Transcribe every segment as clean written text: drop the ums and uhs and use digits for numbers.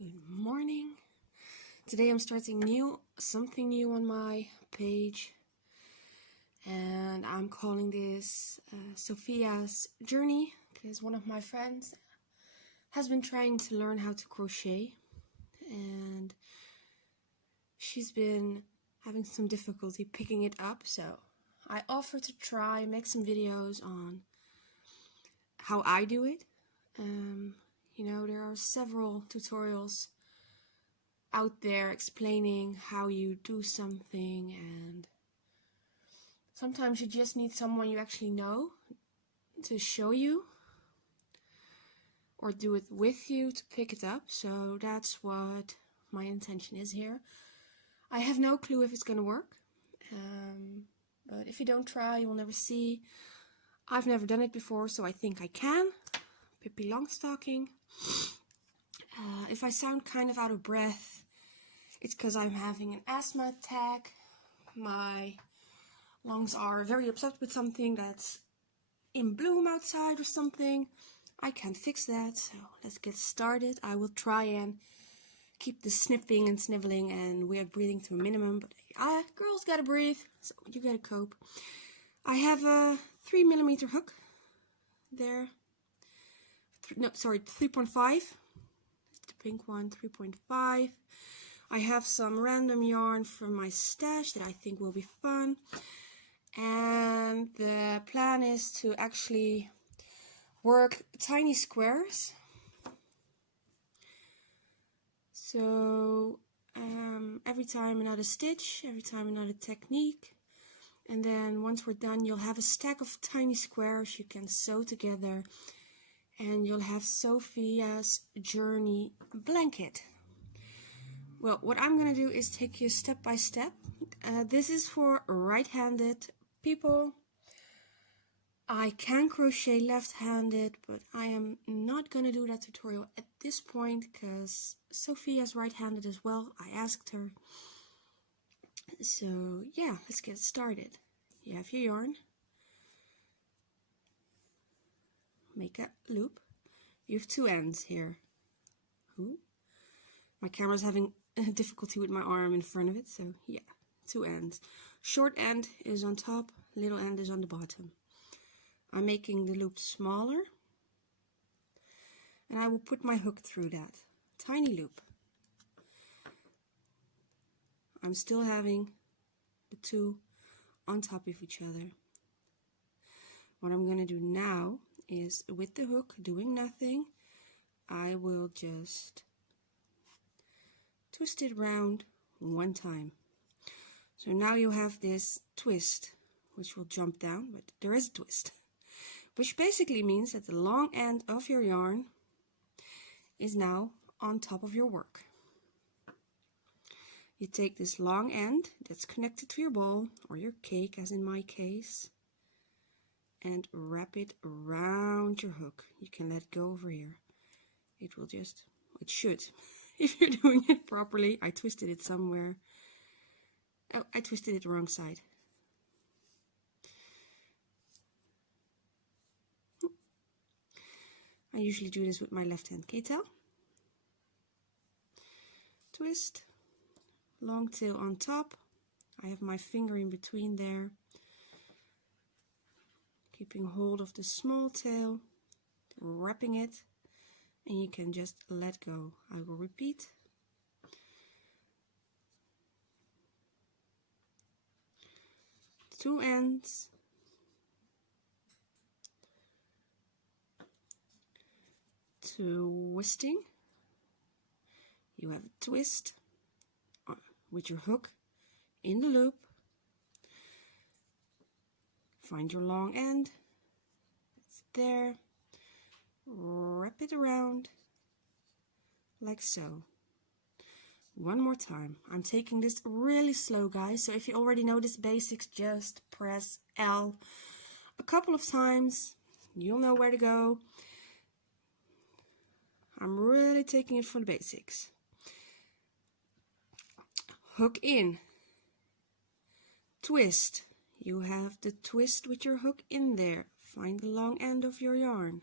Good morning. Today I'm starting something new on my page, and I'm calling this Sofia's journey, because one of my friends has been trying to learn how to crochet and she's been having some difficulty picking it up, so I offered to try make some videos on how I do it. There are several tutorials out there explaining how you do something, and sometimes you just need someone you actually know to show you or do it with you to pick it up. So that's what my intention is here. I have no clue if it's gonna work, but if you don't try, you will never see. I've never done it before, so I think I can. Pippi Longstocking. If I sound kind of out of breath, it's because I'm having an asthma attack. My lungs are very upset with something that's in bloom outside or something. I can't fix that, so let's get started. I will try and keep the sniffing and sniveling and weird breathing to a minimum, but girls gotta breathe, so you gotta cope. I have a 3mm hook there. 3.5. The pink one, 3.5. I have some random yarn from my stash that I think will be fun. And the plan is to actually work tiny squares. So every time another stitch, every time another technique. And then once we're done, you'll have a stack of tiny squares you can sew together. And you'll have Sofia's journey blanket. Well, what I'm going to do is take you step by step. This is for right-handed people. I can crochet left-handed, but I am not going to do that tutorial at this point because Sofia's right-handed as well. I asked her. So yeah, let's get started. You have your yarn. Make a loop. You have two ends here. Ooh. My camera's having difficulty with my arm in front of it, so yeah, two ends. Short end is on top, little end is on the bottom. I'm making the loop smaller, and I will put my hook through that tiny loop. I'm still having the two on top of each other. What I'm going to do now is, with the hook doing nothing, I will just twist it around one time. So now you have this twist, which will jump down, but there is a twist, which basically means that the long end of your yarn is now on top of your work. You take this long end that's connected to your bowl or your cake, as in my case, and wrap it around your hook. You can let go over here. It should, if you're doing it properly. I twisted it somewhere. Oh, I twisted it the wrong side. I usually do this with my left hand. Can you tell? Twist, long tail on top. I have my finger in between there, keeping hold of the small tail, wrapping it, and you can just let go. I will repeat. Two ends. Twisting. You have a twist with your hook in the loop. Find your long end. It's there. Wrap it around like so. One more time. I'm taking this really slow, guys, so if you already know this basics, just press L a couple of times. You'll know where to go. I'm really taking it for the basics. Hook in. Twist. You have the twist with your hook in there. Find the long end of your yarn.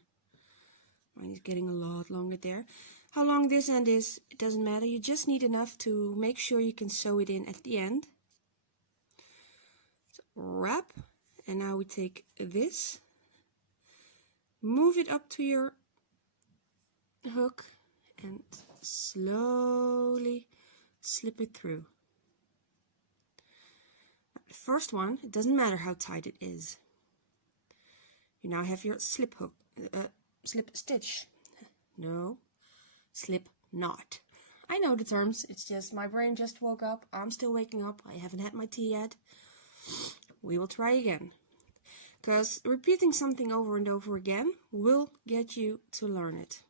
Mine is getting a lot longer there. How long this end is, it doesn't matter. You just need enough to make sure you can sew it in at the end. So wrap, and now we take this, move it up to your hook, and slowly slip it through. The first one, it doesn't matter how tight it is. You now have your slip hook, slip stitch. No, slip knot. I know the terms, it's just my brain just woke up. I'm still waking up. I haven't had my tea yet. We will try again. Because repeating something over and over again will get you to learn it.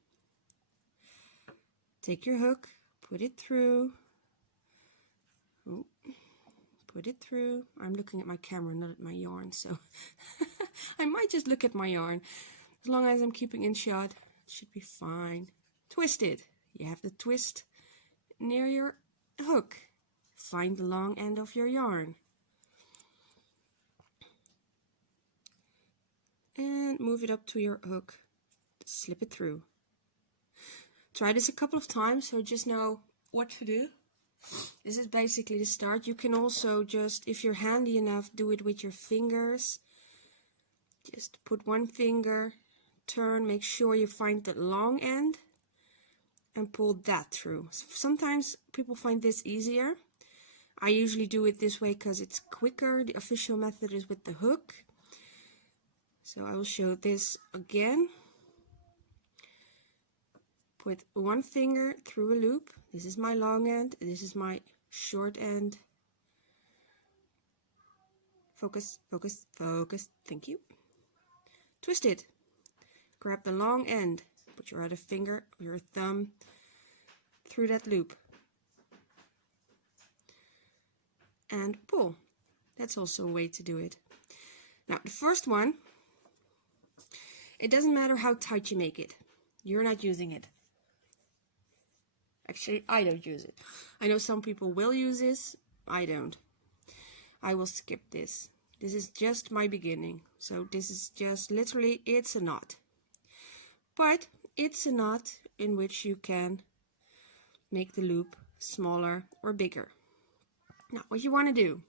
Take your hook, put it through. Ooh, put it through. I'm looking at my camera, not at my yarn, so I might just look at my yarn. As long as I'm keeping in shot, it should be fine. Twist it. You have to twist near your hook. Find the long end of your yarn. And move it up to your hook. Slip it through. Try this a couple of times so just know what to do. This is basically the start. You can also just, if you're handy enough, do it with your fingers. Just put one finger, turn, make sure you find the long end and pull that through. Sometimes people find this easier. I usually do it this way because it's quicker. The official method is with the hook. So I will show this again. Put one finger through a loop. This is my long end. This is my short end. Focus, focus, focus. Thank you. Twist it. Grab the long end. Put your other finger, your thumb, through that loop. And pull. That's also a way to do it. Now, the first one, it doesn't matter how tight you make it. You're not using it. Actually, I don't use it. I know some people will use this. I don't. I will skip this. This is just my beginning. So this is just literally, it's a knot. But it's a knot in which you can make the loop smaller or bigger. Now, what you want to do,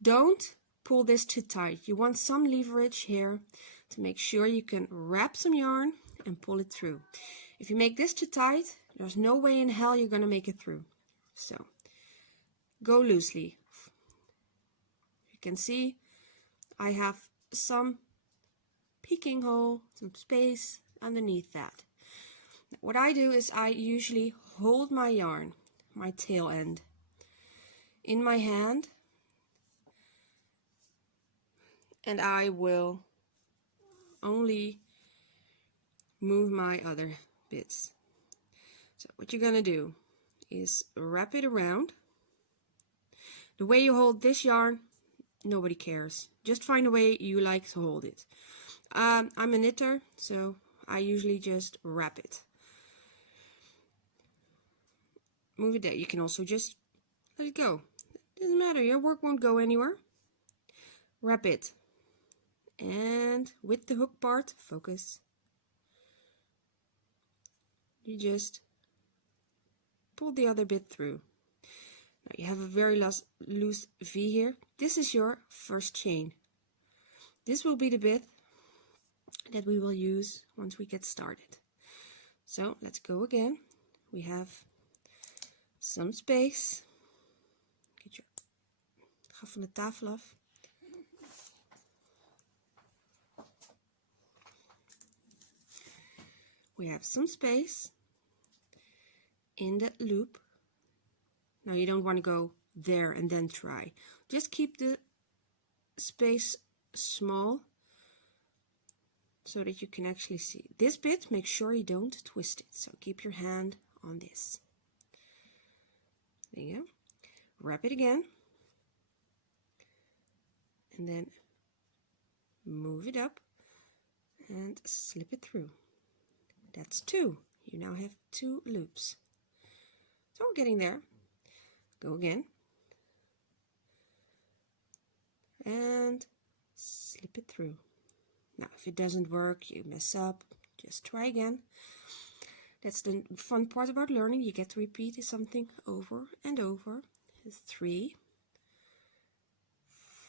don't pull this too tight. You want some leverage here to make sure you can wrap some yarn and pull it through. If you make this too tight, there's no way in hell you're going to make it through. So, go loosely. You can see I have some peeking hole, some space underneath that. What I do is I usually hold my yarn, my tail end, in my hand, and I will only move my other bits. So what you're gonna do is wrap it around. The way you hold this yarn, nobody cares. Just find a way you like to hold it. I'm a knitter, so I usually just wrap it. Move it there. You can also just let it go. Doesn't matter, your work won't go anywhere. Wrap it. And with the hook part, focus. You just pull the other bit through. Now you have a very loose V here. This is your first chain. This will be the bit that we will use once we get started. So let's go again. We have some space. Get your, ga van de tafel af. We have some space in that loop. Now you don't want to go there and then try. Just keep the space small so that you can actually see. This bit, make sure you don't twist it. So keep your hand on this. There you go. Wrap it again. And then move it up and slip it through. That's 2. You now have 2 loops. So we're getting there. Go again. And slip it through. Now, if it doesn't work, you mess up, just try again. That's the fun part about learning. You get to repeat something over and over. 3,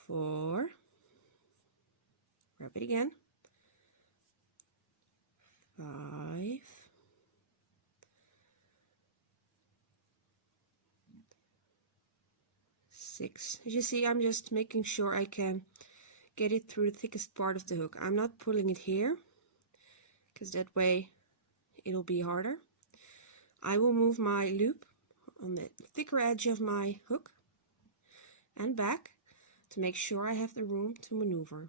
4, wrap it again, 5, 6. As you see, I'm just making sure I can get it through the thickest part of the hook. I'm not pulling it here, because that way it'll be harder. I will move my loop on the thicker edge of my hook and back to make sure I have the room to maneuver.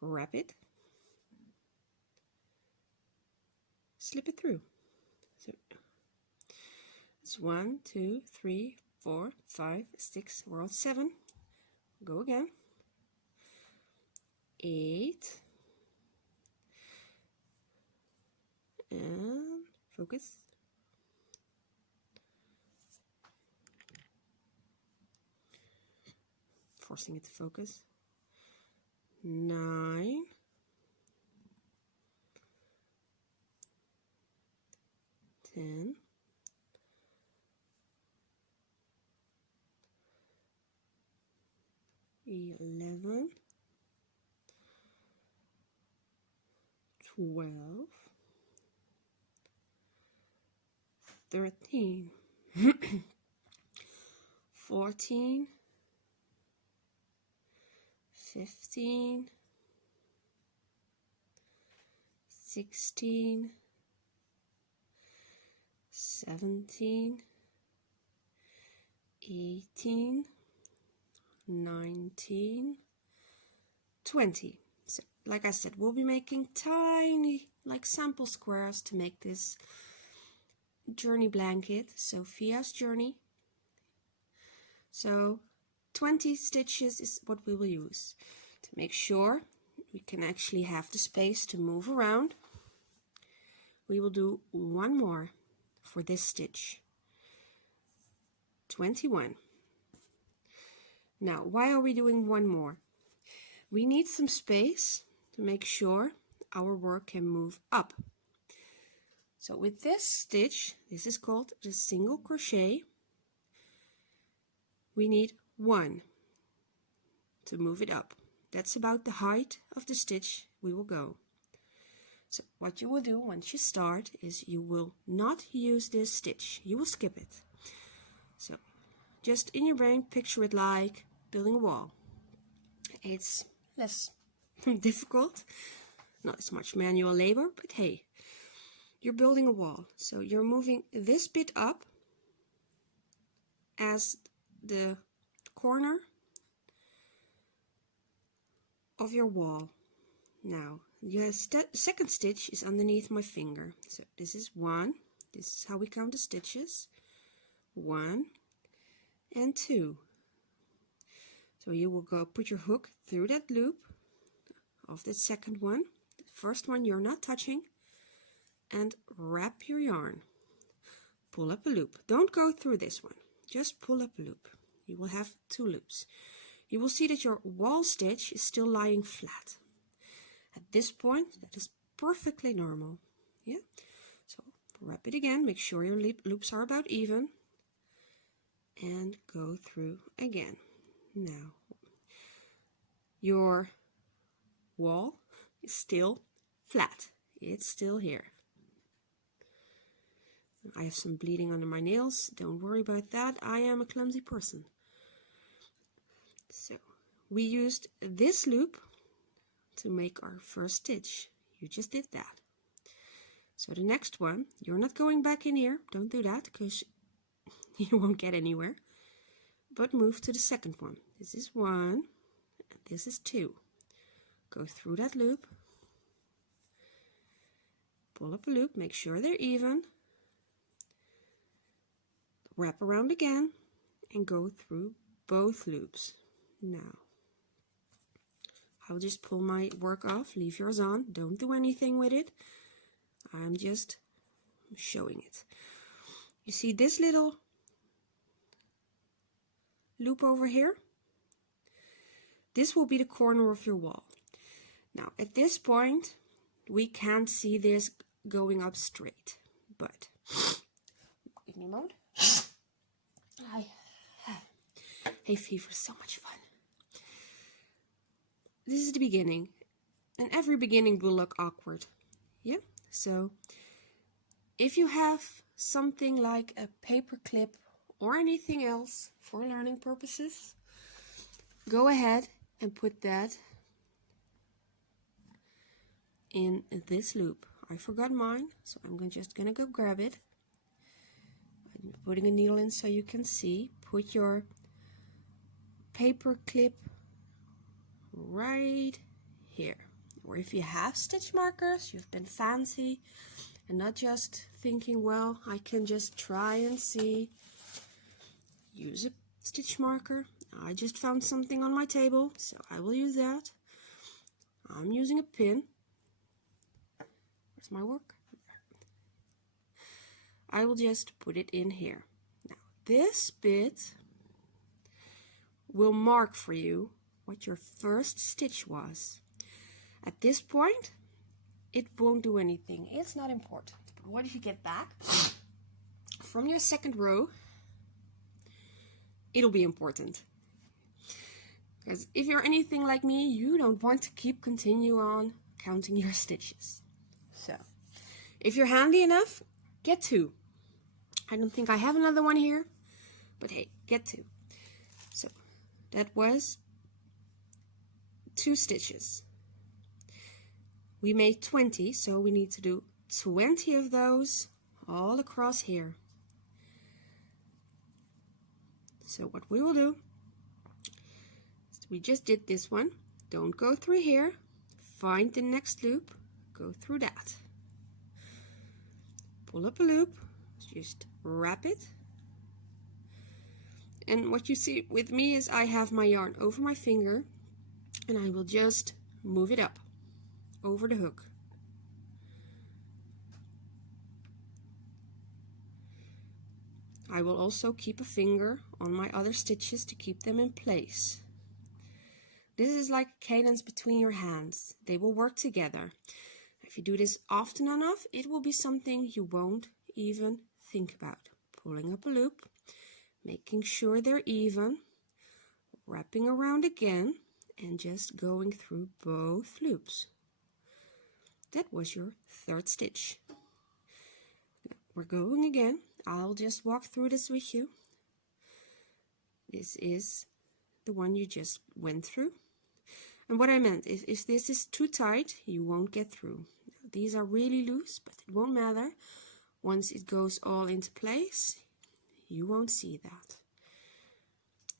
Wrap it, slip it through. So it's 1, 2, 3, 4, 5, 6, we're on 7. Go again. 8, and focus. 'Forcing it to focus. 9, 10, 11, 12, 13, 14, 15, 16, 17, 18, 19, 20. So, like I said, we'll be making tiny, like sample squares to make this journey blanket, Sofia's journey. So 20 stitches is what we will use to make sure we can actually have the space to move around. We will do one more for this stitch. 21. Now, why are we doing one more? We need some space to make sure our work can move up. So with this stitch, this is called the single crochet, we need 1 to move it up. That's about the height of the stitch we will go. So what you will do once you start is you will not use this stitch, you will skip it. So just in your brain picture it like building a wall. It's less difficult, not as much manual labor, but hey, you're building a wall. So you're moving this bit up as the corner of your wall. Now, your second stitch is underneath my finger. So this is 1. This is how we count the stitches. 1 and 2. So you will go put your hook through that loop of the second one. The first one you're not touching, and wrap your yarn. Pull up a loop. Don't go through this one. Just pull up a loop. You will have 2 loops. You will see that your wall stitch is still lying flat. At this point, that is perfectly normal. Yeah. So wrap it again. Make sure your loops are about even, and go through again. Now, your wall is still flat. It's still here. I have some bleeding under my nails. Don't worry about that. I am a clumsy person. So we used this loop to make our first stitch. You just did that. So the next one, you're not going back in here. Don't do that because you won't get anywhere. But move to the second one. This is 1, and this is 2. Go through that loop. Pull up a loop. Make sure they're even. Wrap around again and go through both loops. Now, I'll just pull my work off, leave yours on, don't do anything with it. I'm just showing it. You see this little loop over here? This will be the corner of your wall. Now, at this point, we can't see this going up straight. but give me a moment. Hay fever is so much fun. This is the beginning, and every beginning will look awkward. Yeah, so if you have something like a paper clip or anything else for learning purposes, go ahead and put that in this loop. I forgot mine, so I'm just gonna go grab it. I'm putting a needle in so you can see. Put your paper clip right here. Or if you have stitch markers, you've been fancy and not just thinking, well, I can just try and see. Use a stitch marker. I just found something on my table, so I will use that. I'm using a pin. Where's my work? I will just put it in here. Now, this bit will mark for you what your first stitch was. At this point, it won't do anything. It's not important. But what if you get back from your second row? It'll be important. Because if you're anything like me, you don't want to continue on counting your stitches. So, if you're handy enough, get 2. I don't think I have another one here, but hey, get 2. So, that was 2 stitches. We made 20, so we need to do 20 of those all across here. So what we will do, we just did this one. Don't go through here. Find the next loop. Go through that. Pull up a loop. Just wrap it. And what you see with me is I have my yarn over my finger, and I will just move it up over the hook. I will also keep a finger on my other stitches to keep them in place. This is like a cadence between your hands. They will work together. If you do this often enough, it will be something you won't even think about. Pulling up a loop, making sure they're even, wrapping around again, and just going through both loops. That was your 3rd stitch. Now, we're going again. I'll just walk through this with you. This is the one you just went through. And what I meant is, if this is too tight, you won't get through. These are really loose, but it won't matter. Once it goes all into place, you won't see that.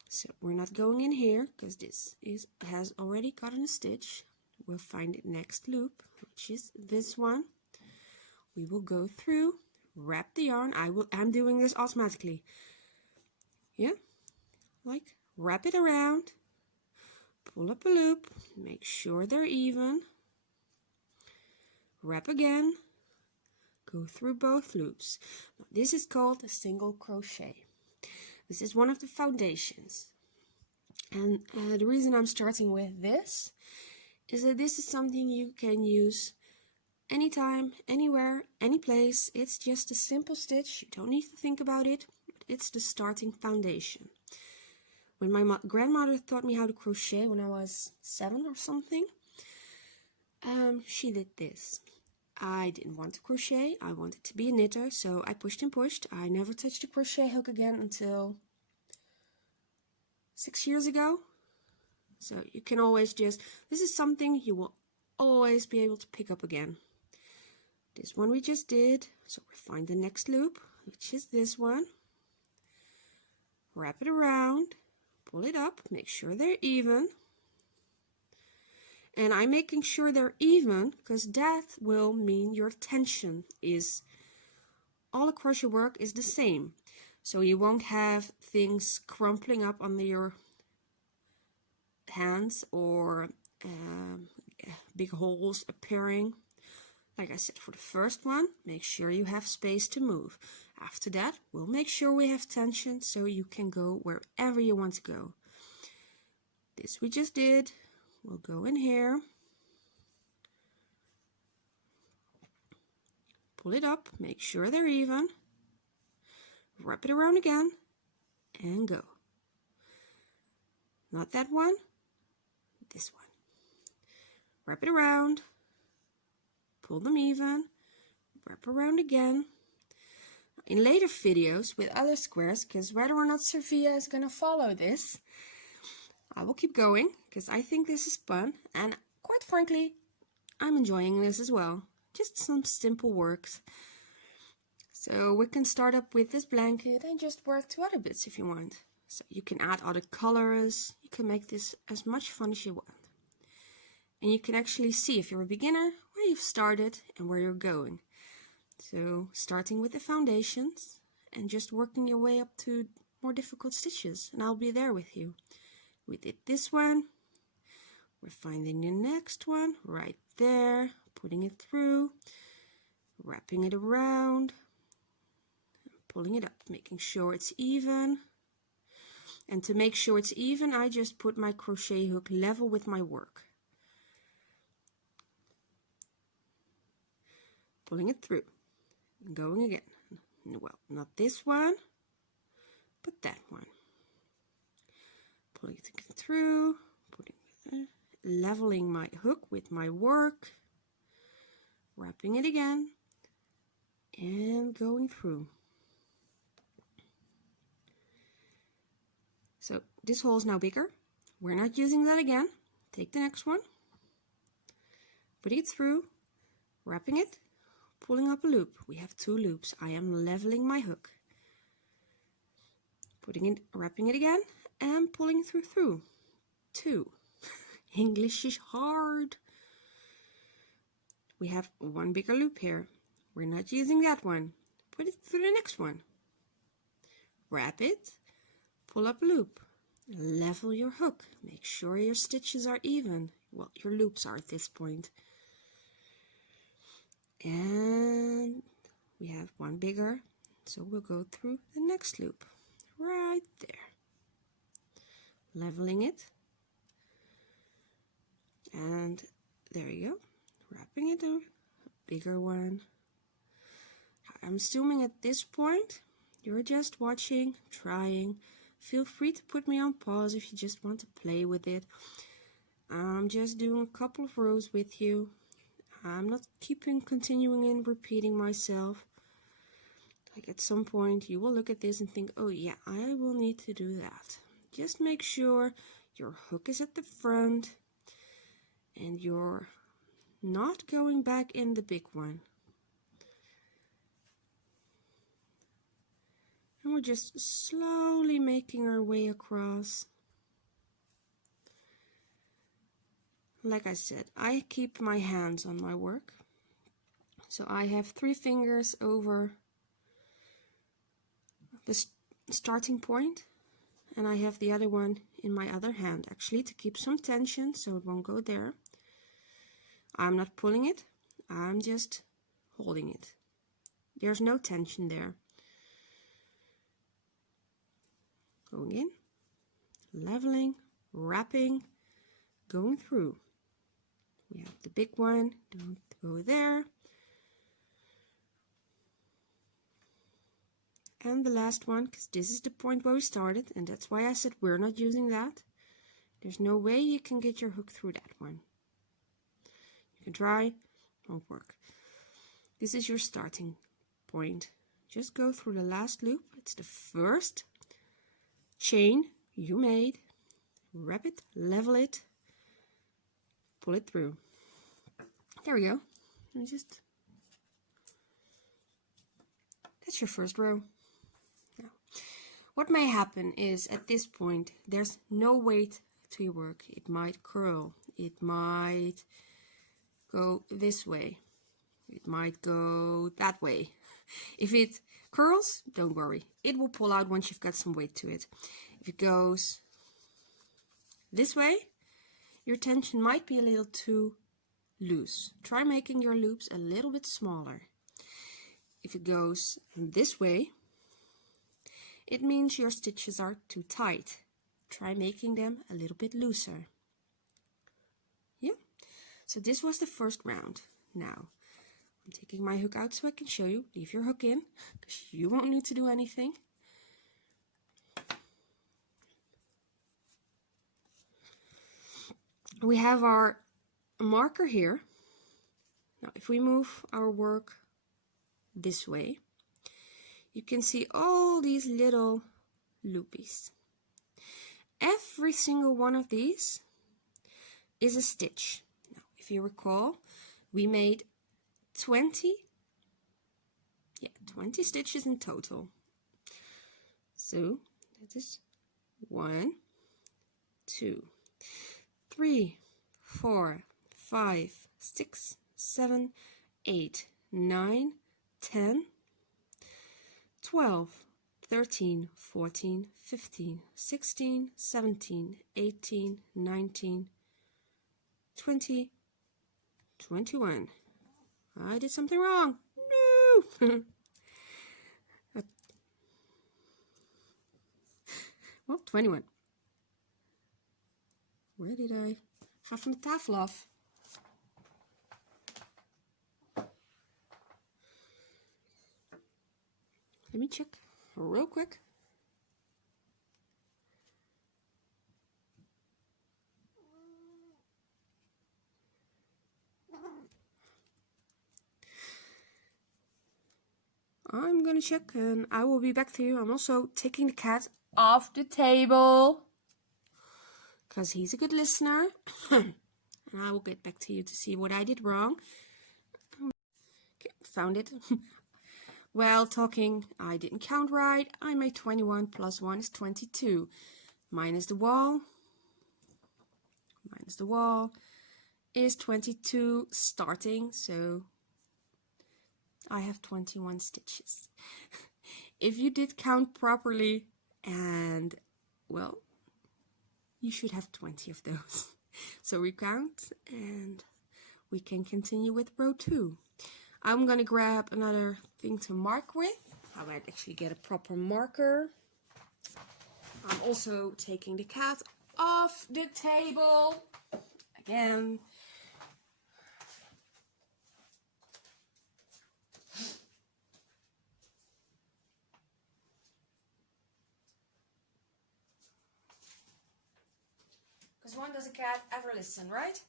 So we're not going in here, because this has already gotten a stitch. We'll find the next loop, which is this one. We will go through, wrap the yarn. I'm doing this automatically. Yeah, like wrap it around, pull up a loop, make sure they're even, wrap again, go through both loops. Now, this is called a single crochet. This is one of the foundations. And the reason I'm starting with this is that this is something you can use anytime, anywhere, any place. It's just a simple stitch. You don't need to think about it. It's the starting foundation. When my grandmother taught me how to crochet when I was 7 or something, she did this. I didn't want to crochet. I wanted to be a knitter, so I pushed and pushed. I never touched a crochet hook again until 6 years ago. So you can always just, this is something you will always be able to pick up again. This one we just did, so we find the next loop, which is this one. Wrap it around, pull it up, make sure they're even. And I'm making sure they're even because that will mean your tension is, all across your work is the same. So you won't have things crumpling up under your hands or big holes appearing. Like I said, for the first one, make sure you have space to move. After that, we'll make sure we have tension so you can go wherever you want to go. This we just did. We'll go in here. pull it up, make sure they're even, wrap it around again, and go. Not that one, this one. Wrap it around, pull them even, wrap around again. In later videos with other squares, because whether or not Sofia is going to follow this, I will keep going because I think this is fun, and quite frankly, I'm enjoying this as well. Just some simple works. So we can start up with this blanket and just work to other bits if you want. So you can add other colors, you can make this as much fun as you want. And you can actually see if you're a beginner where you've started and where you're going. So starting with the foundations and just working your way up to more difficult stitches, and I'll be there with you. We did this one, we're finding the next one right there, putting it through, wrapping it around, pulling it up, making sure it's even. And to make sure it's even, I just put my crochet hook level with my work. Pulling it through, and going again. Well, not this one, but that one. Pulling it through, leveling my hook with my work, wrapping it again, and going through. So this hole is now bigger. We're not using that again. Take the next one, putting it through, wrapping it, pulling up a loop. We have 2 loops. I am leveling my hook, putting it, wrapping it again, and pulling through. 2. English is hard. We have 1 bigger loop here. We're not using that one. Put it through the next one. Wrap it, pull up a loop, level your hook. Make sure your stitches are even. Well, your loops are at this point. And we have 1 bigger, so we'll go through the next loop right there, leveling it, and there you go, wrapping it over, bigger one. I'm assuming at this point you're just watching, trying. Feel free to put me on pause if you just want to play with it. I'm just doing a couple of rows with you. I'm not continuing and repeating myself. Like at some point you will look at this and think, oh yeah, I will need to do that. Just make sure your hook is at the front and you're not going back in the big one. And we're just slowly making our way across. Like I said, I keep my hands on my work. So I have 3 fingers over the starting point, and I have the other one in my other hand, actually, to keep some tension so it won't go there. I'm not pulling it, I'm just holding it. There's no tension there. Going in, leveling, wrapping, going through. We have the big one, don't go there. And the last one, because this is the point where we started, and that's why I said we're not using that. There's no way you can get your hook through that one. You can try, won't work. This is your starting point. Just go through the last loop. It's the first chain you made. Wrap it, level it, pull it through. There we go. And just, that's your first row. Now, what may happen is at this point there's no weight to your work. It might curl, it might go this way, it might go that way. If it curls, don't worry, it will pull out once you've got some weight to it. If it goes this way, your tension might be a little too loose. Try making your loops a little bit smaller. If it goes this way, it means your stitches are too tight. Try making them a little bit looser. Yeah, so this was the first round. Now I'm taking my hook out so I can show you. Leave your hook in, because you won't need to do anything. We have our marker here. Now if we move our work this way, you can see all these little loopies. Every single one of these is a stitch. Now if you recall, we made 20 stitches in total. So that is 1, 2, 3, 4, 5, 6, 7, 8, 9, 10, 12, 13, 14, 15, 16, 17, 18, 19, 20, 21. I did something wrong. No! Well, 21. Where did I? Ga van de tafel af. Let me check real quick. I'm gonna check and I will be back to you. I'm also taking the cat off the table because he's a good listener. And I will get back to you to see what I did wrong. Okay, found it. While talking, I didn't count right. I made 21 plus 1 is 22. Minus the wall is 22 starting, so I have 21 stitches. If you did count properly, and well, you should have 20 of those. So we count and we can continue with row 2. I'm gonna grab another thing to mark with. I might actually get a proper marker. I'm also taking the cat off the table again. Because when does a cat ever listen, right?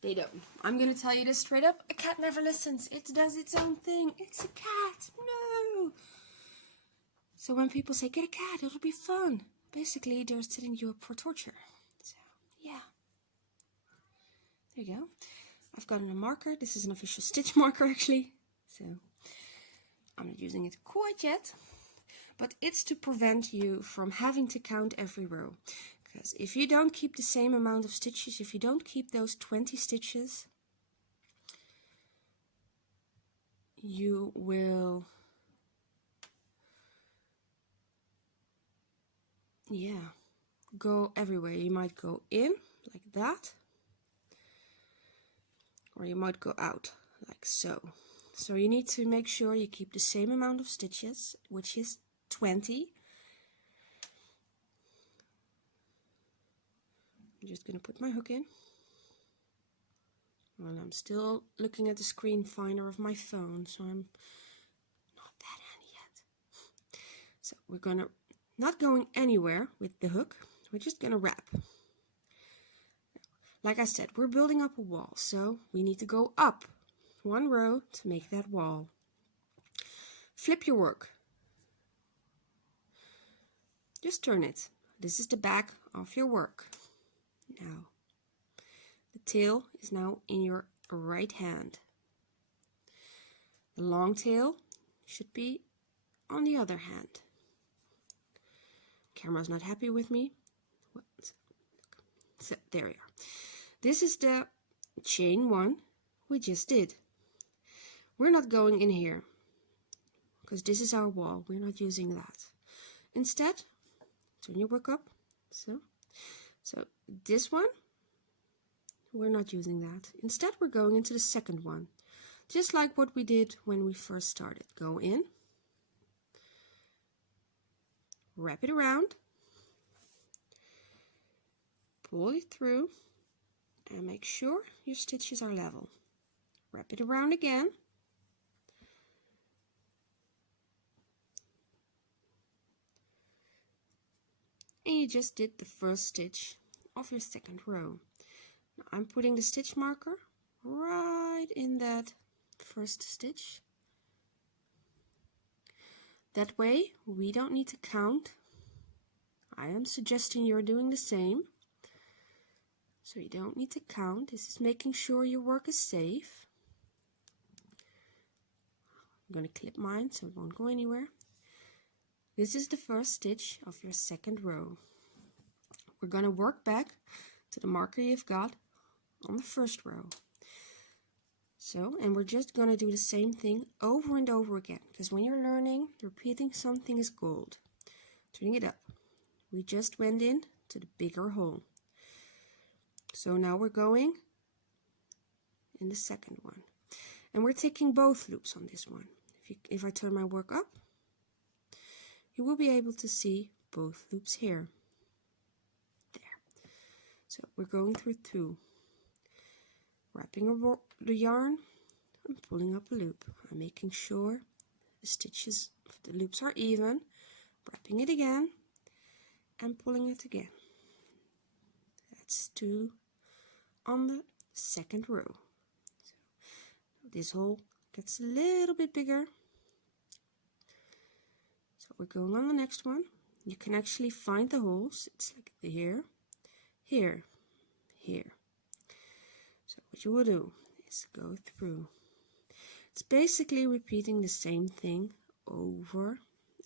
They don't. I'm gonna tell you this straight up. A cat never listens. It does its own thing. It's a cat. No. So when people say, get a cat, it'll be fun. Basically, they're setting you up for torture. So, yeah. There you go. I've gotten a marker. This is an official stitch marker, actually. So, I'm not using it quite yet. But it's to prevent you from having to count every row. Because if you don't keep the same amount of stitches, if you don't keep those 20 stitches, you will, go everywhere. You might go in like that, or you might go out like so. So you need to make sure you keep the same amount of stitches, which is 20. I'm just going to put my hook in. Well, I'm still looking at the screen finder of my phone, so I'm not that handy yet. So we're going to, not going anywhere with the hook, we're just going to wrap. Like I said, we're building up a wall, so we need to go up one row to make that wall. Flip your work. Just turn it. This is the back of your work. Now, the tail is now in your right hand. The long tail should be on the other hand. Camera's not happy with me. So there we are. This is the chain 1 we just did. We're not going in here because this is our wall. We're not using that. Instead, turn your work up. So this one, we're not using that. Instead, we're going into the second one, just like what we did when we first started. Go in, wrap it around, pull it through, and make sure your stitches are level. wrap it around again. And you just did the first stitch of your second row. Now I'm putting the stitch marker right in that first stitch. That way we don't need to count. I am suggesting you're doing the same. So you don't need to count. This is making sure your work is safe. I'm going to clip mine so it won't go anywhere. This is the first stitch of your second row. We're going to work back to the marker you've got on the first row. So, and we're just going to do the same thing over and over again, because when you're learning, repeating something is gold. Turning it up. We just went in to the bigger hole. So now we're going in the second one. And we're taking both loops on this one. If I turn my work up, you will be able to see both loops here. There. So we're going through 2. Wrapping the yarn and pulling up a loop. I'm making sure the loops are even. Wrapping it again and pulling it again. That's 2 on the second row. So this hole gets a little bit bigger. So we're going on the next one. You can actually find the holes. It's like here, here, here. So what you will do is go through. It's basically repeating the same thing over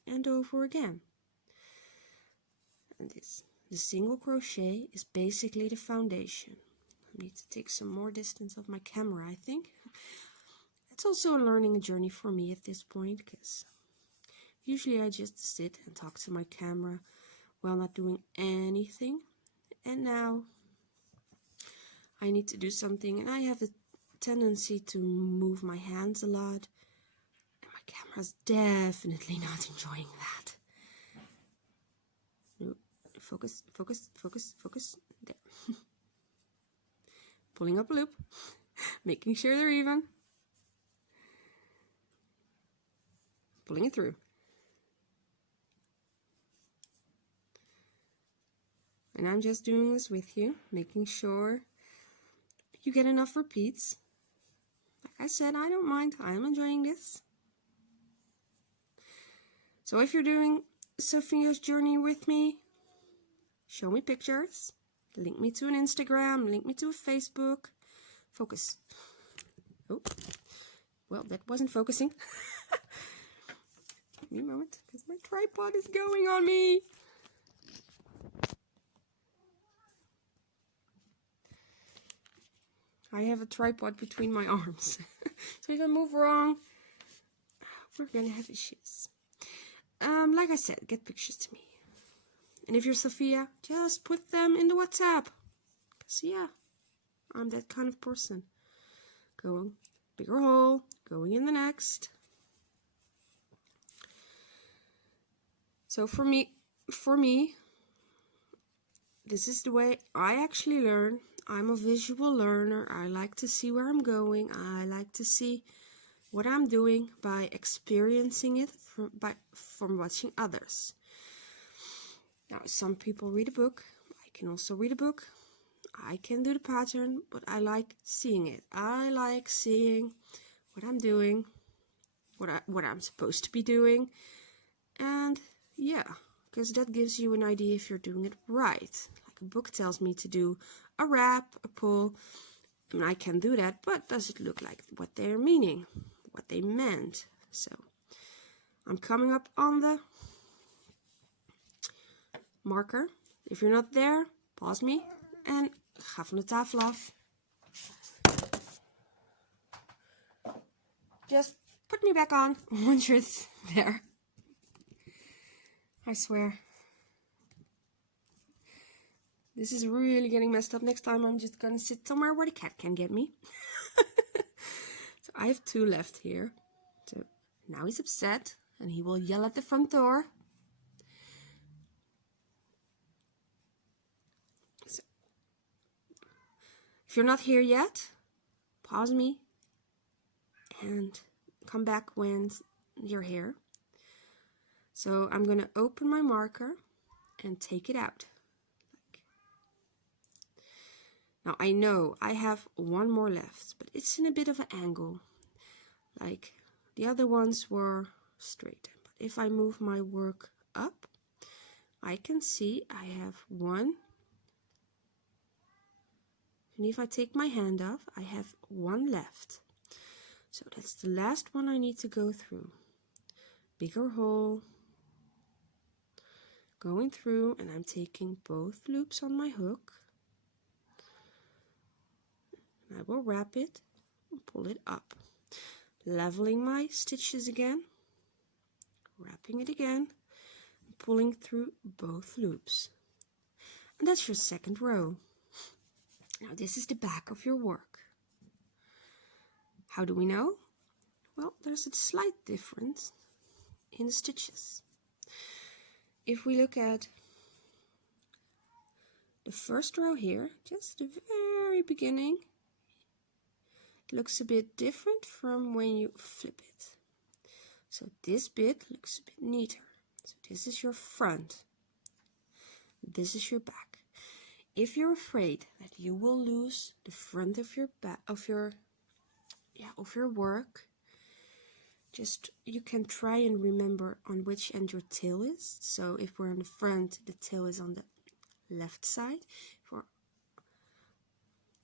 and over again. And the single crochet is basically the foundation. I need to take some more distance of my camera, I think. It's also a learning journey for me at this point, because usually I just sit and talk to my camera while not doing anything. And now I need to do something, and I have a tendency to move my hands a lot. And my camera's definitely not enjoying that. No, focus, focus, focus, focus. There. Pulling up a loop, making sure they're even. Pulling it through. And I'm just doing this with you, making sure you get enough repeats. Like I said, I don't mind. I'm enjoying this. So if you're doing Sofia's journey with me, show me pictures. Link me to an Instagram. Link me to a Facebook. Focus. Oh, well, that wasn't focusing. Give me a moment, because my tripod is going on me. I have a tripod between my arms. So if I move wrong, we're gonna have issues. Like I said, get pictures to me. And if you're Sofia, just put them in the WhatsApp. Because yeah, I'm that kind of person. Going bigger hole, going in the next. So for me, this is the way I actually learn. I'm a visual learner. I like to see where I'm going. I like to see what I'm doing by experiencing it from watching others. Now, some people read a book. I can also read a book. I can do the pattern, but I like seeing it. I like seeing what I'm doing, what I'm supposed to be doing, and yeah, because that gives you an idea if you're doing it right. Like a book tells me to do a wrap, a pull, and I can do that, but does it look like what they're meaning, what they meant? So I'm coming up on the marker. If you're not there, pause me en ga van de tafel af. Just put me back on once you're there. I swear. This is really getting messed up. Next time I'm just gonna sit somewhere where the cat can get me. So I have 2 left here. So now he's upset and he will yell at the front door. So if you're not here yet, pause me and come back when you're here. So I'm going to open my marker and take it out. Now I know I have one more left, but it's in a bit of an angle. Like the other ones were straight. But if I move my work up, I can see I have one. And if I take my hand off, I have one left. So that's the last one I need to go through. Bigger hole. Going through, and I'm taking both loops on my hook. And I will wrap it and pull it up. Leveling my stitches again. Wrapping it again. And pulling through both loops. And that's your second row. Now this is the back of your work. How do we know? Well, there's a slight difference in the stitches. If we look at the first row here, just the very beginning, it looks a bit different from when you flip it. So this bit looks a bit neater. So this is your front. This is your back. If you're afraid that you will lose the front of your back of your work, just you can try and remember on which end your tail is. So if we're on the front, the tail is on the left side.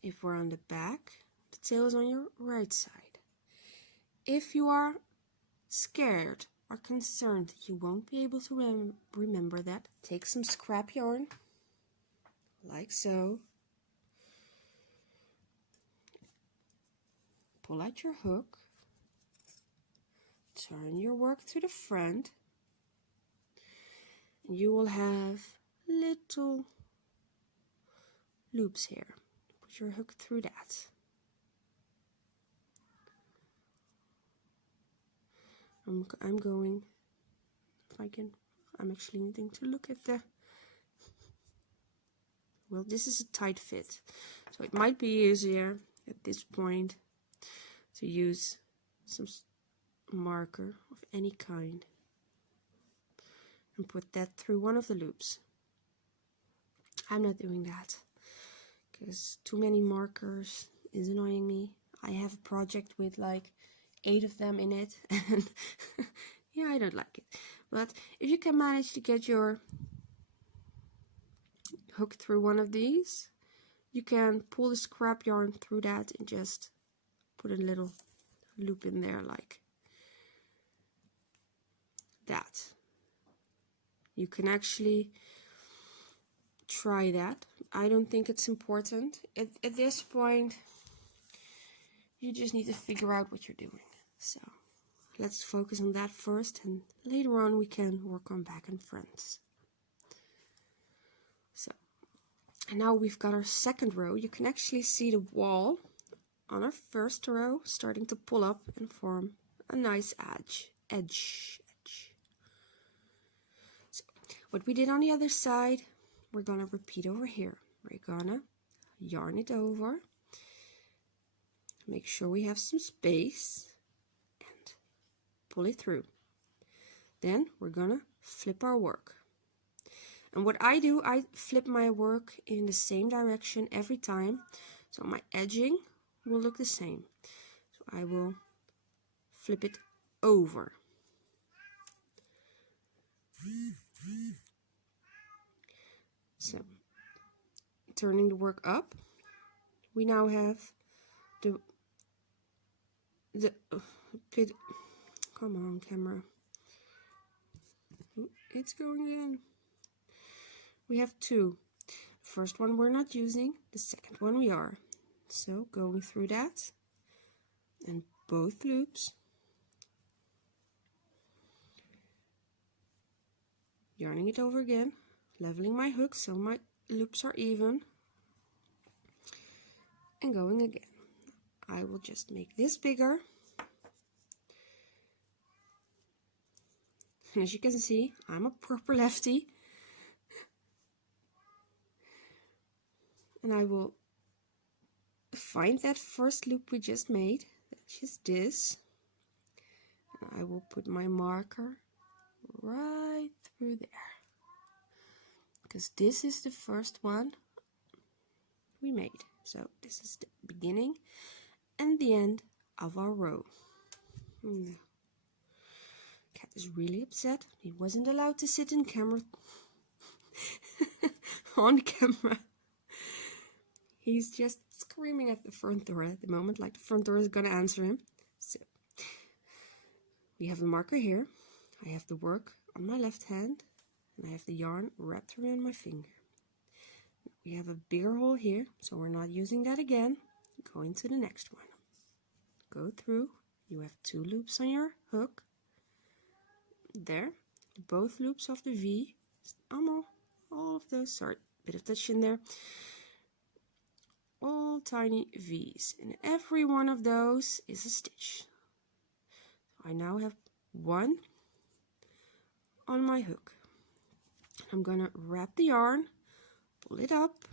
If we're on the back, the tail is on your right side. If you are scared or concerned that you won't be able to remember that, take some scrap yarn, like so. Pull out your hook. Turn your work to the front. And you will have little loops here. Put your hook through that. I'm going, if I can, I'm actually needing to look at the, well, this is a tight fit, so it might be easier at this point to use some marker of any kind and put that through one of the loops. I'm not doing that because too many markers is annoying me. I have a project with like 8 of them in it, and yeah, I don't like it. But if you can manage to get your hook through one of these, you can pull the scrap yarn through that and just put a little loop in there like that. You can actually try that. I don't think it's important. At this point, you just need to figure out what you're doing. So let's focus on that first, and later on we can work on back and fronts. So, and now we've got our second row. You can actually see the wall on our first row starting to pull up and form a nice edge. So what we did on the other side, we're gonna repeat over here. We're gonna yarn it over, make sure we have some space, and pull it through. Then we're gonna flip our work. And what I do, I flip my work in the same direction every time, so my edging will look the same. So I will flip it over. So turning the work up, we now have the bit. Come on, camera. It's going in. We have 2. The first one we're not using, the second one we are. So going through that and both loops, yarning it over again, leveling my hook so my loops are even, and going again. I will just make this bigger, and as you can see, I'm a proper lefty, and I will find that first loop we just made, which is this, I will put my marker right through there, because this is the first one we made. So this is the beginning and the end of our row. Cat is really upset. He wasn't allowed to sit in camera on camera. He's just screaming at the front door at the moment, like the front door is gonna answer him. So we have the marker here. I have the work on my left hand, and I have the yarn wrapped around my finger. We have a bigger hole here, so we're not using that again. Go into the next one. Go through. You have 2 loops on your hook. There, both loops of the V. All of those, sorry, bit of touch in there. All tiny V's, and every one of those is a stitch. I now have 1 on my hook. I'm gonna wrap the yarn, pull it up,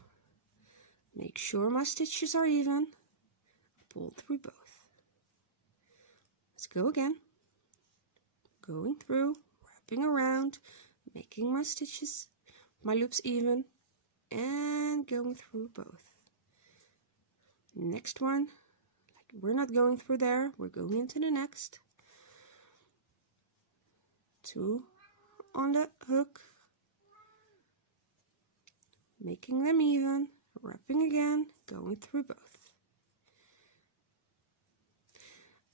make sure my stitches are even, pull through both. Let's go again. Going through, wrapping around, making my stitches, my loops even, and going through both. Next one, we're not going through there, we're going into the next. 2 on the hook, making them even, wrapping again, going through both.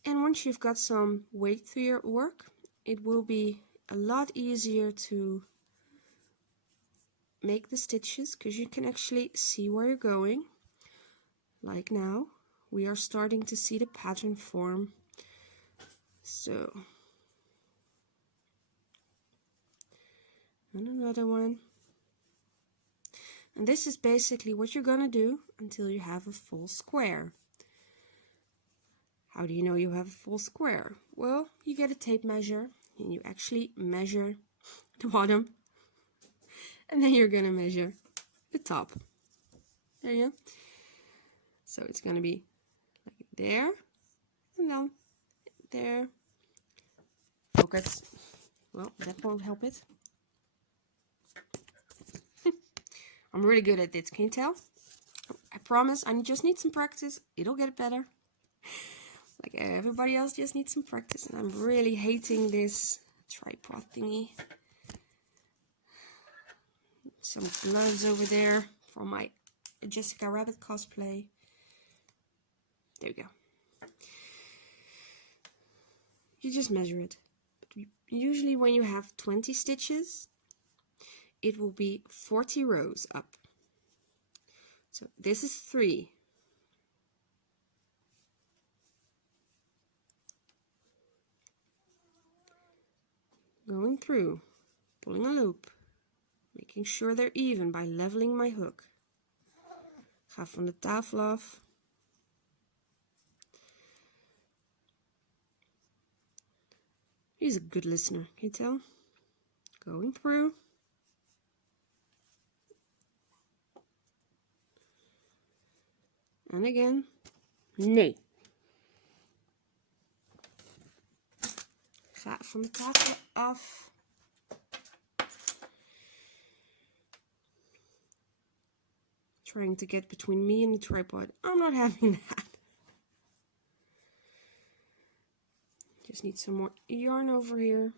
And once you've got some weight through your work, it will be a lot easier to make the stitches, because you can actually see where you're going. Like now, we are starting to see the pattern form. So, and another one. And this is basically what you're gonna do until you have a full square. How do you know you have a full square? Well, you get a tape measure and you actually measure the bottom, and then you're gonna measure the top. There you go. So it's gonna be like there, and then there. Focus. Well, that won't help it. I'm really good at this, can you tell? I promise, I just need some practice. It'll get better. Like everybody else just needs some practice, and I'm really hating this tripod thingy. Some gloves over there for my Jessica Rabbit cosplay. There you go. You just measure it. But usually when you have 20 stitches, it will be 40 rows up. So this is 3. Going through, pulling a loop, making sure they're even by leveling my hook. Ga van de tafel af. He's a good listener, can you tell? Going through. And again. Nee. Ga van de tafel af. Trying to get between me and the tripod. I'm not having that. Just need some more yarn over here.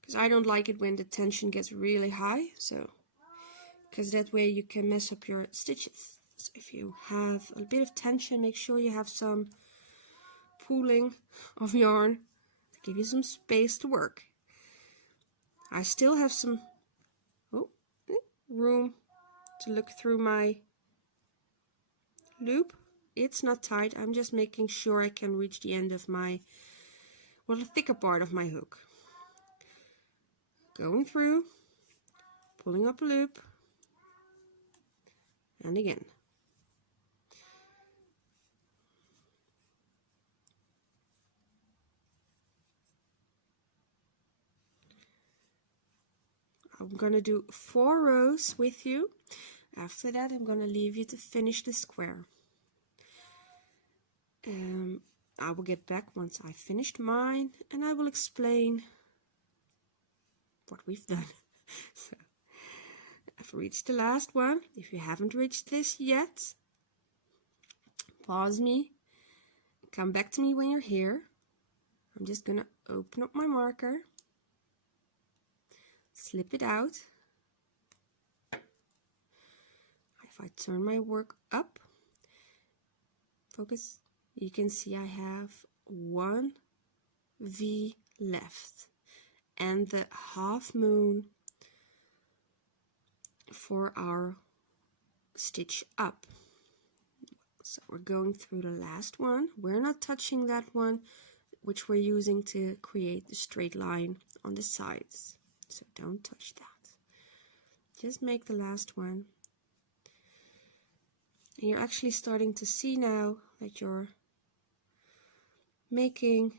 Because I don't like it when the tension gets really high. So, because that way you can mess up your stitches. So if you have a bit of tension, make sure you have some pooling of yarn to give you some space to work. I still have some room to look through my loop. It's not tight, I'm just making sure I can reach the end of my, well, the thicker part of my hook. Going through, pulling up a loop, and again. I'm gonna do 4 rows with you. After that, I'm gonna leave you to finish the square. I will get back once I finished mine, and I will explain what we've done. So I've reached the last one. If you haven't reached this yet, pause me, come back to me when you're here. I'm just gonna open up my marker, slip it out. If I turn my work up, focus, you can see I have one V left and the half moon for our stitch up. So we're going through the last one. We're not touching that one which we're using to create the straight line on the sides, so don't touch that. Just make the last one, and you're actually starting to see now that you're making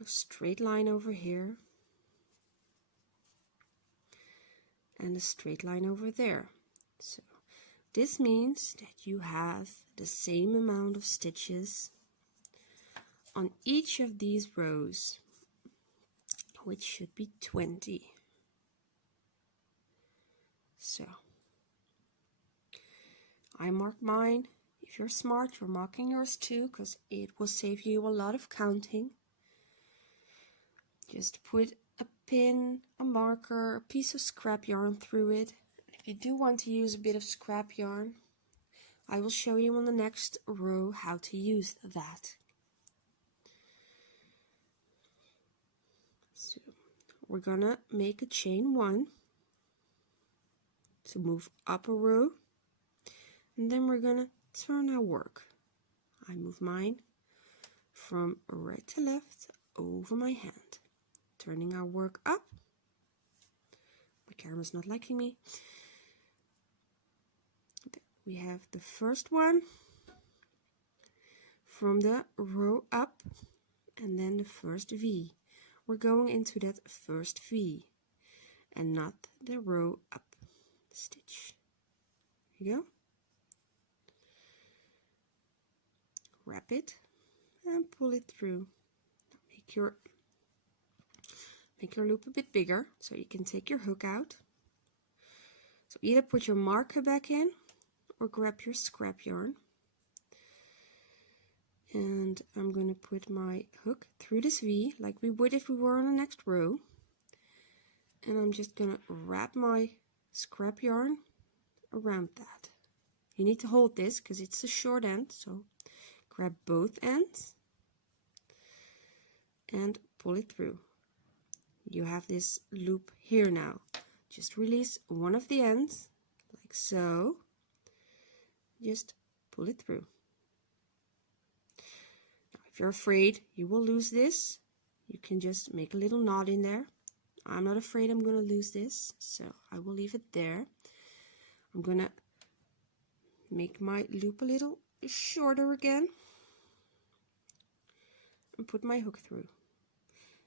a straight line over here and a straight line over there. So this means that you have the same amount of stitches on each of these rows, which should be 20. So I mark mine. If you're smart, you're marking yours too, because it will save you a lot of counting. Just put a pin, a marker, a piece of scrap yarn through it. If you do want to use a bit of scrap yarn, I will show you on the next row how to use that. So we're gonna make a chain 1 to move up a row, and then we're gonna turn our work. I move mine from right to left over my hand, turning our work up. My camera's not liking me. We have the first one from the row up, and then the first V. We're going into that first V and not the row up stitch. Here you go. Wrap it and pull it through. Make your loop a bit bigger so you can take your hook out. So either put your marker back in or grab your scrap yarn. And I'm going to put my hook through this V like we would if we were on the next row. And I'm just going to wrap my scrap yarn around that. You need to hold this because it's a short end, so grab both ends and pull it through. You have this loop here now. Just release one of the ends like so. Just pull it through. Now, if you're afraid you will lose this, you can just make a little knot in there. I'm not afraid I'm going to lose this, so I will leave it there. I'm going to make my loop a little shorter again and put my hook through.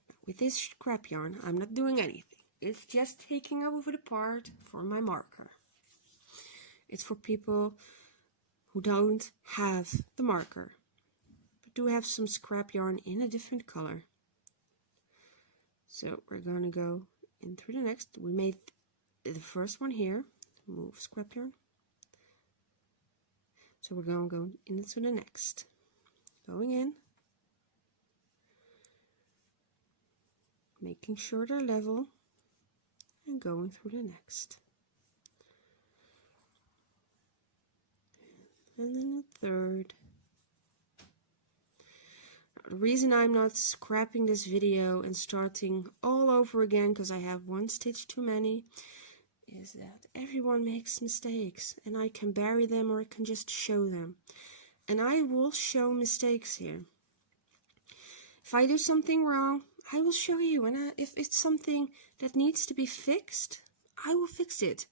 Now, with this scrap yarn, I'm not doing anything. It's just taking over the part for my marker. It's for people who don't have the marker, but do have some scrap yarn in a different color. So we're going to go in through the next. We made the first one here. Move scrap yarn. So we're going to go into the next. Going in. Making sure they're level. And going through the next. And then the third. The reason I'm not scrapping this video and starting all over again because I have one stitch too many is that everyone makes mistakes, and I can bury them or I can just show them. And I will show mistakes here. If I do something wrong, I will show you, and if it's something that needs to be fixed, I will fix it.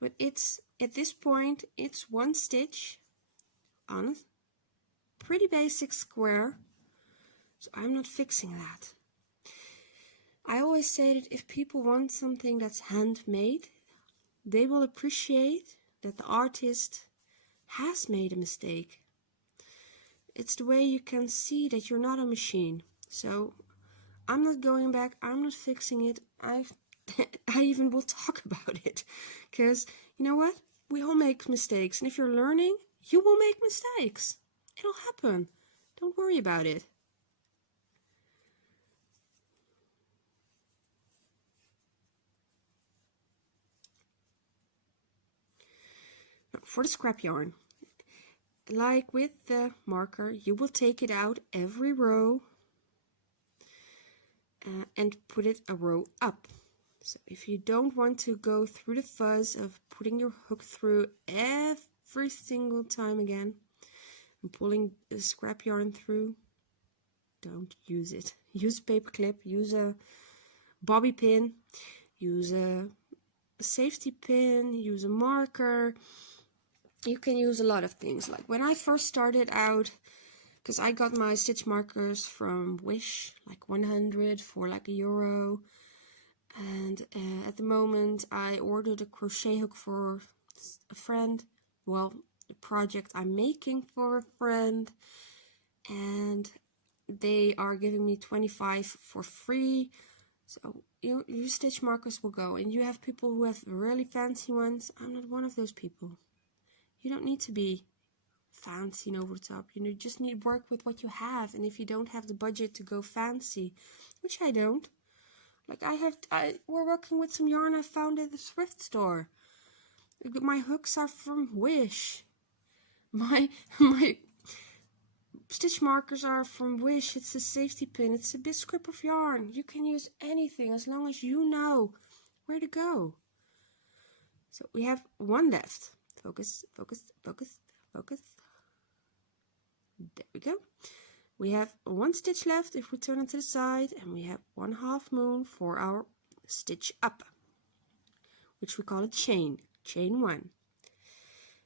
But it's at this point, it's one stitch on a pretty basic square. So I'm not fixing that. I always say that if people want something that's handmade, they will appreciate that the artist has made a mistake. It's the way you can see that you're not a machine. So I'm not going back, I'm not fixing it. I even will talk about it, because you know what? We all make mistakes, and if you're learning, you will make mistakes. It'll happen. Don't worry about it. Now, for the scrap yarn, like with the marker, you will take it out every row and put it a row up. So if you don't want to go through the fuzz of putting your hook through every single time again and pulling the scrap yarn through, don't use it. Use a paper clip, use a bobby pin, use a safety pin, use a marker. You can use a lot of things. Like when I first started out, because I got my stitch markers from Wish, like 100 for like €1. And at the moment I ordered a crochet hook for a friend. Well, the project I'm making for a friend. And they are giving me 25 for free. So your stitch markers will go. And you have people who have really fancy ones. I'm not one of those people. You don't need to be fancy and over the top. You just need to work with what you have. And if you don't have the budget to go fancy, which I don't, like we're working with some yarn I found at the thrift store. My hooks are from Wish. My stitch markers are from Wish. It's a safety pin. It's a big strip of yarn. You can use anything as long as you know where to go. So we have one left. Focus, focus, focus, focus. There we go. We have one stitch left if we turn it to the side, and we have 1/2 moon for our stitch up, which we call a chain 1.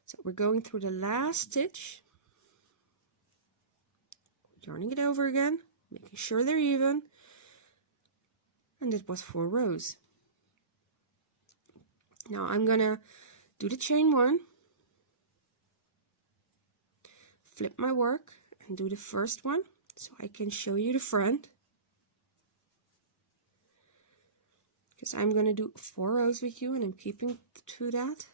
So we're going through the last stitch, yarning it over again, making sure they're even, and it was 4 rows. Now I'm gonna do the chain 1, flip my work and do the first one so I can show you the front, because I'm gonna do 4 rows with you and I'm keeping to that.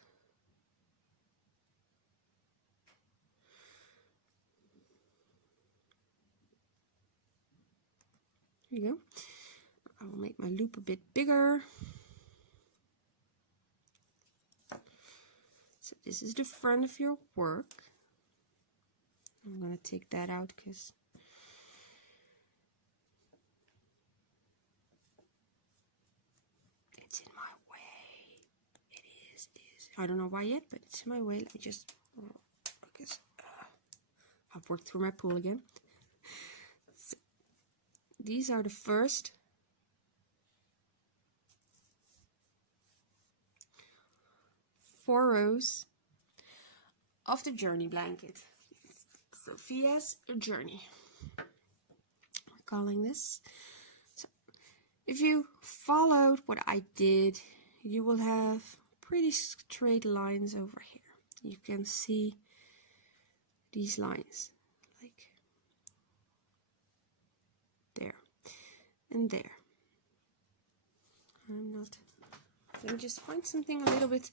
There you go. I will make my loop a bit bigger. So this is the front of your work. I'm going to take that out because it's in my way. It is. I don't know why yet, but it's in my way. Let me just focus. I've worked through my pool again. So these are the first 4 rows of the journey blanket. Sofia's journey, we're calling this. So if you followed what I did, you will have pretty straight lines over here. You can see these lines, like there and there. Let me just find something a little bit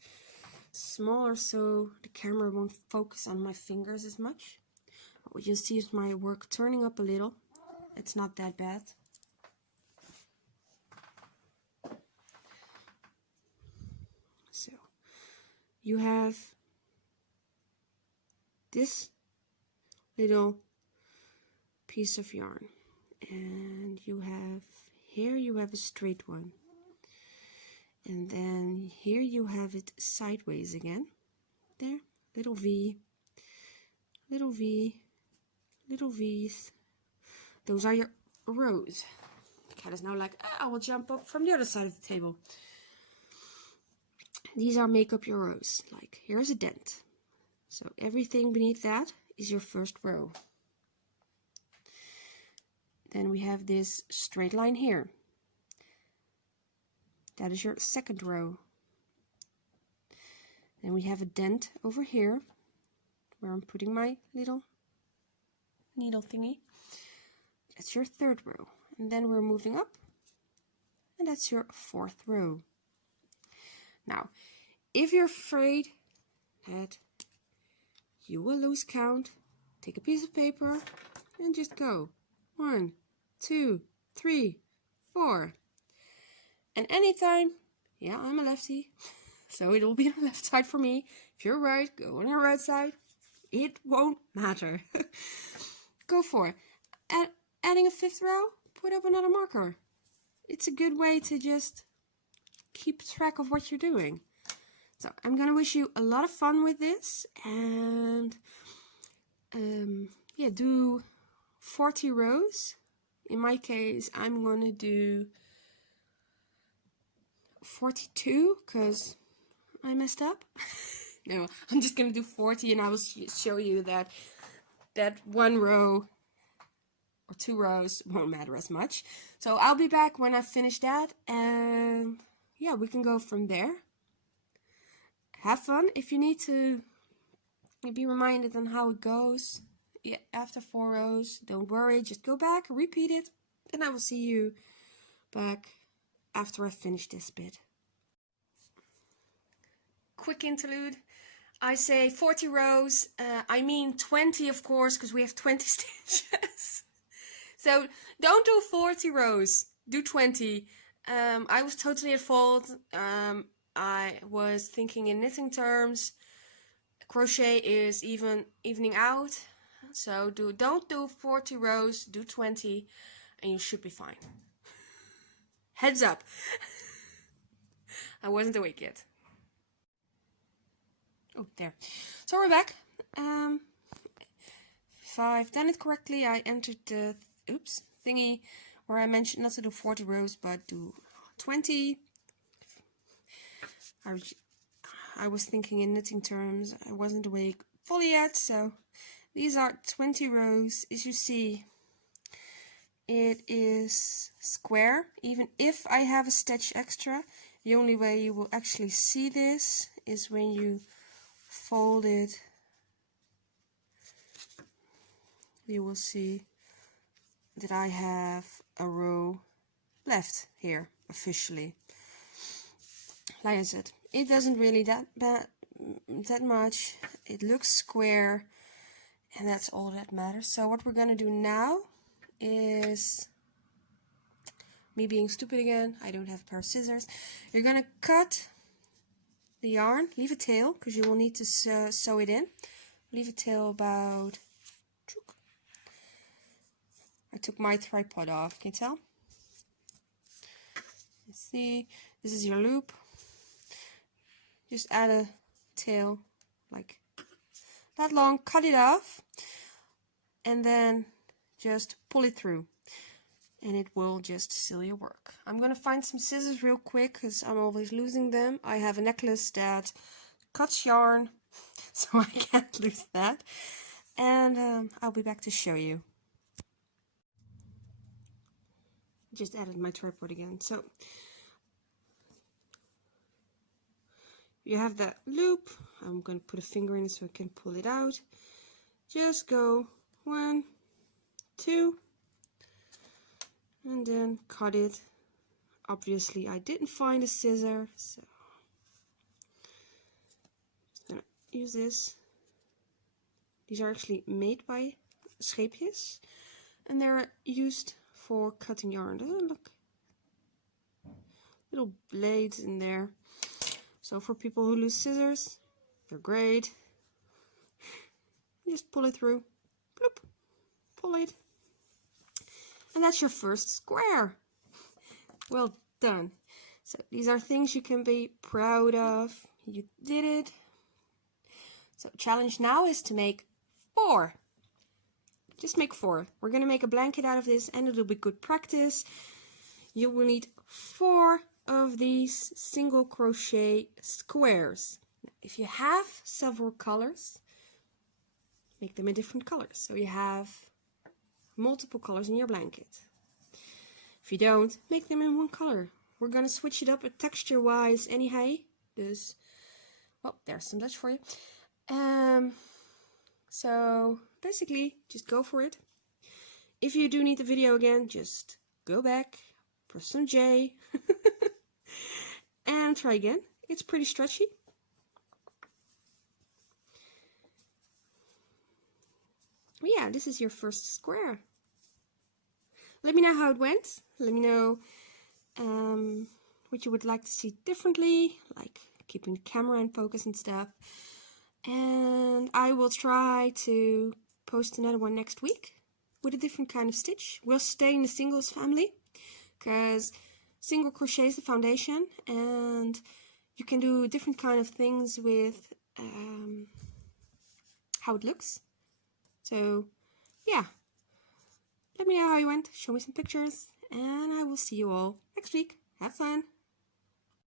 smaller so the camera won't focus on my fingers as much. What you'll see is my work turning up a little. It's not that bad. So you have this little piece of yarn, and you have here you have a straight one, and then here you have it sideways again. There, little V, little V, little V's. Those are your rows. The cat is now like, I will jump up from the other side of the table. These are make up your rows. Like, here's a dent. So everything beneath that is your first row. Then we have this straight line here. That is your second row. Then we have a dent over here where I'm putting my little needle thingy. That's your 3rd row. And then we're moving up, and that's your 4th row. Now, if you're afraid that you will lose count, take a piece of paper and just go 1, 2, 3, 4. And anytime, yeah, I'm a lefty, so it will be on the left side for me. If you're right, go on your right side. It won't matter. Go for it. Adding a 5th row, put up another marker. It's a good way to just keep track of what you're doing. So I'm gonna wish you a lot of fun with this, and yeah, do 40 rows. In my case, I'm gonna do 42 because I messed up. No, I'm just gonna do 40, and I will show you that 1 row or 2 rows won't matter as much. So I'll be back when I've finished that, and yeah, we can go from there. Have fun. If you need to be reminded on how it goes, yeah, after 4 rows, don't worry, just go back, repeat it, and I will see you back after I finish this bit. Quick interlude. I say 40 rows, I mean 20 of course, because we have 20 stitches. So don't do 40 rows, do 20. I was totally at fault. I was thinking in knitting terms. Crochet is evening out, so don't do 40 rows, do 20, and you should be fine. Heads up. I wasn't awake yet. Oh, there. So we're back. If I've done it correctly, I entered the thingy where I mentioned not to do 40 rows, but do 20. I was thinking in knitting terms. I wasn't awake fully yet, so these are 20 rows. As you see, it is square. Even if I have a stitch extra, the only way you will actually see this is when you fold it. You will see that I have a row left here officially. Like I said, it doesn't really that much. It looks square, and that's all that matters. So what we're gonna do now is me being stupid again. I don't have a pair of scissors. You're gonna cut the yarn, leave a tail because you will need to sew it in. Leave a tail about. I took my tripod off. Can you tell? Let's see. This is your loop. Just add a tail like that long, cut it off, and then just pull it through, and it will just seal your work. I'm gonna find some scissors real quick because I'm always losing them. I have a necklace that cuts yarn, so I can't lose that, and I'll be back to show you. Just added my tripod again. So you have that loop. I'm going to put a finger in it so I can pull it out. Just go 1, 2, and then cut it. Obviously I didn't find a scissor, so I'm going to use this. These are actually made by scheepjes, and they're used for cutting yarn. Look, little blades in there. So for people who lose scissors, they're great. Just pull it through, bloop, pull it, and that's your first square. Well done. So these are things you can be proud of. You did it. So challenge now is to make 4. Just make 4. We're gonna make a blanket out of this, and it'll be good practice. You will need 4 of these single crochet squares. If you have several colors, make them in different colors, so you have multiple colors in your blanket. If you don't, make them in one color. We're gonna switch it up texture wise anyhow. Dus, well, there's some Dutch for you. So basically, just go for it. If you do need the video again, just go back, press some J, and try again. It's pretty stretchy. But yeah, this is your first square. Let me know how it went. Let me know what you would like to see differently, like keeping the camera in focus and stuff. And I will try to post another one next week with a different kind of stitch. We'll stay in the singles family because single crochet is the foundation, and you can do different kind of things with how it looks. So yeah, let me know how you went, show me some pictures, and I will see you all next week. Have fun!